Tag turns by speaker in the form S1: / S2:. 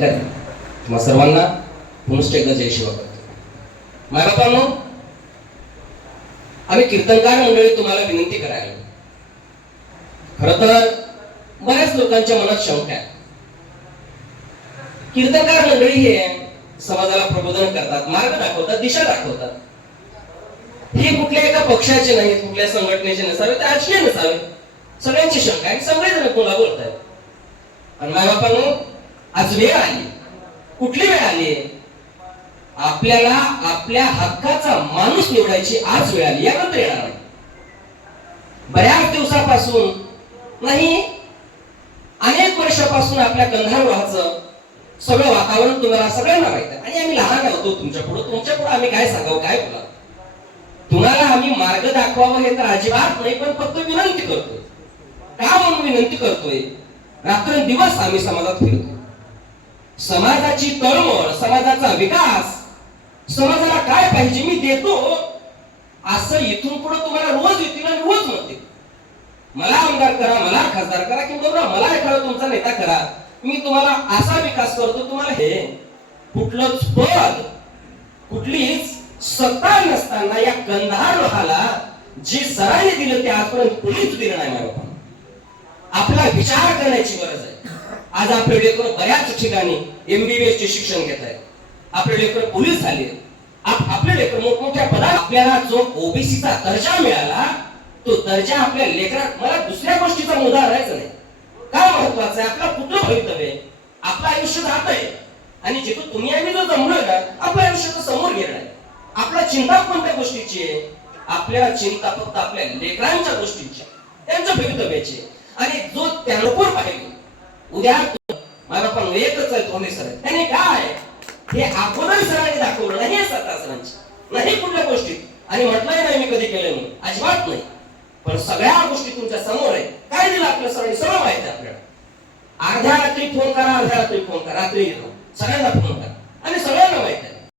S1: अधिकारी तुम्हा सर्वांना पुनश्च एकदा जय शिवा करतो. मायबापांनो आम्ही कीर्तनकार मंडळी तुम्हाला विनंती करायला खर तर बऱ्याच लोकांच्या मनात शंका आहे. कीर्तनकार मंडळी हे समाजाला प्रबोधन करतात मार्ग दाखवतात दिशा दाखवतात. हे कुठल्या एका पक्षाचे नाहीत कुठल्या संघटनेचे नसावे ते आजचे नसावे सगळ्यांची शंका आहे सगळेजण कोणा आहेत आणि मायबापांनो आज वेळ आली. कुठली वेळ आली? आपल्याला आपल्या हक्काचा माणूस निवडायची आज वेळ आली. यानंतर येणार नाही. बऱ्याच दिवसापासून नाही अनेक वर्षापासून आपल्या गंधर्वाचं सगळं वातावरण तुम्हाला सगळ्यांना माहीत आहे. आणि आम्ही लहान होतो तुमच्यापुढे. तुमच्यापुढे आम्ही काय सांगावं काय बोला तुम्हाला आम्ही मार्ग दाखवावं हे तर अजिबात नाही पण फक्त विनंती करतोय. का म्हणून विनंती करतोय? रात्रंदिवस आम्ही समाजात फिरतो समाजाची तळमळ समाजाचा विकास समाजाला काय पाहिजे मी देतो असं इथून पुढे तुम्हाला रोज येतील आणि रोज म्हणते मला आमदार करा मला खासदार करा किंवा मला एखादा तुमचा नेता करा मी तुम्हाला असा विकास करतो तुम्हाला हे कुठलंच पद कुठलीच सत्ता नसताना या गंधारोहाला जी सराने दिलं ते आजपर्यंत कुणीच दिलं नाही आपला विचार करण्याची गरज आहे. आज आपले लेकर बऱ्याच ठिकाणी एमबीबीएस चे शिक्षण घेत आहेत. आपले लेकर पोलीस झाले आप- आपले लेकर मोठमोठ्या पदा आपल्याला जो ओबीसीचा दर्जा मिळाला तो दर्जा आपल्या लेकरात मला दुसऱ्या गोष्टीचा मुद्दा राहायचा नाही. काय महत्वाचं आहे? आपला कुठलं भवितव्य आहे. आपलं आयुष्य जात आहे. आणि जिथं तुम्ही आम्ही जो जमलोय ना आपलं आयुष्य तर समोर गेलं आहे. आपला चिंता कोणत्या गोष्टीची आहे? आपल्या चिंता फक्त आपल्या लेकरांच्या गोष्टीची आहे. त्यांच्या भवितव्याची आहे. आणि जो त्यानपूर उद्या माझा पण एकच आहे कोणी सर. त्याने काय? हे अगोदर सरांनी दाखवलं. नाही हे सत्ता सरांची नाही कुठल्या गोष्टीत. आणि म्हटलंय नाही मी कधी केलं म्हणून अजिबात नाही. पण सगळ्या गोष्टी तुमच्यासमोर आहे काय दिलं आपल्या सरांनी? सगळं माहिती आपल्याला. अर्ध्या रात्री फोन करा अर्ध्या रात्री फोन करा. रात्री येतो. सगळ्यांना फोन करा. आणि सगळ्यांना माहिती आहे.